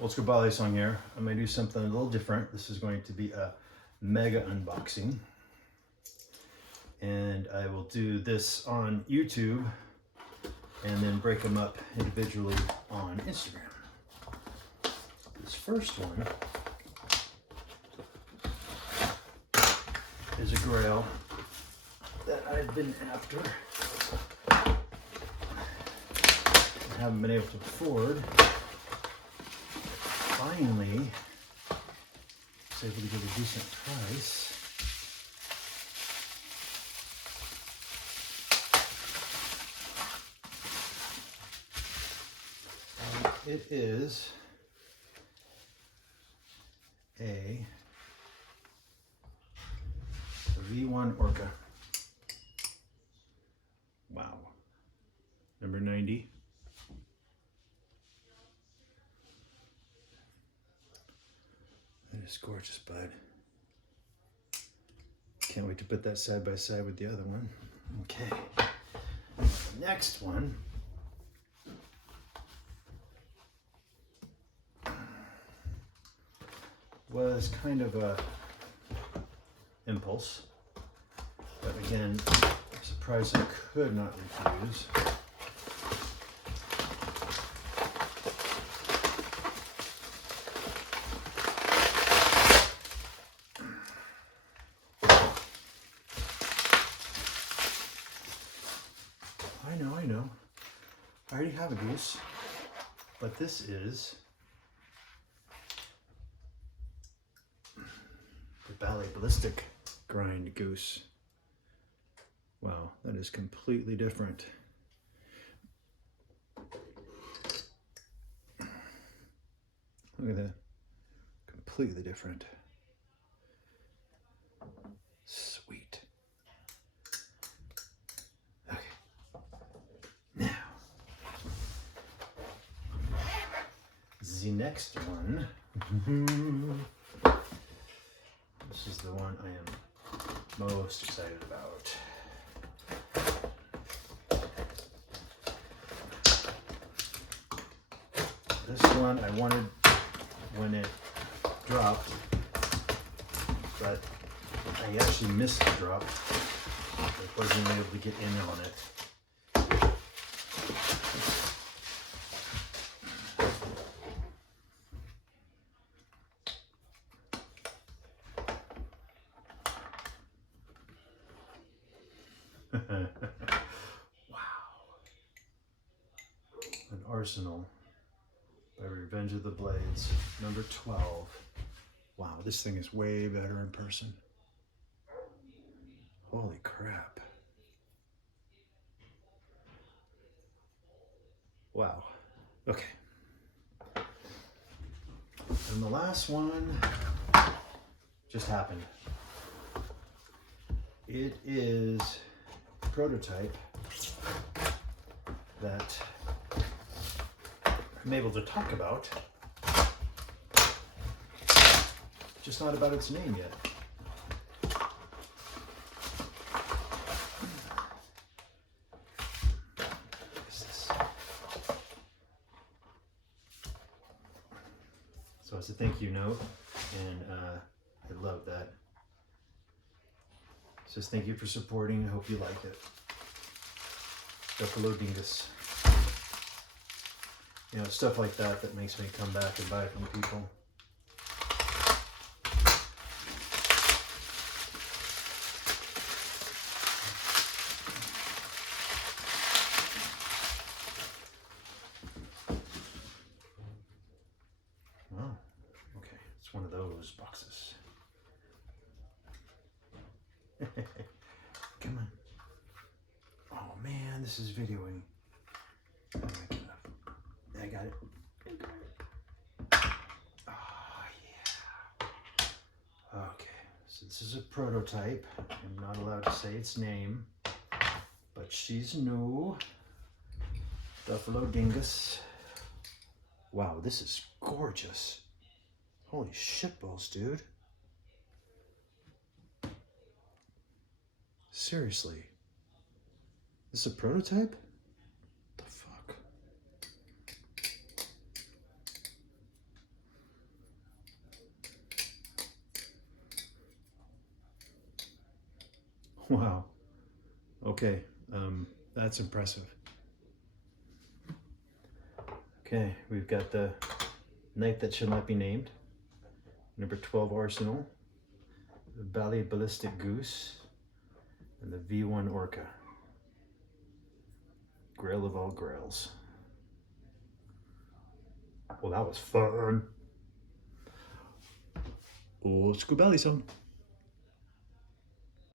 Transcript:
Old School Balisong here. I'm going to do something a little different. This is going to be a mega unboxing. And I will do this on YouTube and then break them up individually on Instagram. This first one is a grail that I've been after. I haven't been able to afford. Finally, I was able to get a decent price. And it is a V1 Orca. Wow. Number 90. That is gorgeous, bud. Can't wait to put that side by side with the other one. Okay. The next one was kind of a impulse, but again, a surprise I could not refuse. I know. I already have a goose, but this is the Ballistic grind goose. Wow, that is completely different. Look at that. Completely different. Sweet. Okay. Now, the next one. This is the one I am most excited about. This one I wanted when it dropped, but I actually missed the drop. I wasn't able to get in on it. Wow. An Arsenal by Revenge of the Blades, number 12. Wow, this thing is way better in person. Holy crap. Wow. Okay. And the last one just happened. It is a prototype that I'm able to talk about, just not about its name yet. So it's a thank you note, and I love that. It says thank you for supporting. I hope you like it. Buffalo Dingus. You know, stuff like that that makes me come back and buy from people. Wow, okay, it's one of those boxes. Come on. Oh man, this is videoing. I got it. Oh yeah. Okay, so this is a prototype. I'm not allowed to say its name, but she's new. Buffalo Dingus. Wow, this is gorgeous. Holy shitballs, dude. Seriously. This is a prototype? What the fuck? Wow. Okay, that's impressive. Okay, we've got the knight that shall not be named, number 12 Arsenal, the Ballistic Goose, and the V1 Orca. Grail of all grails. Well, that was fun. Let's go Balisong.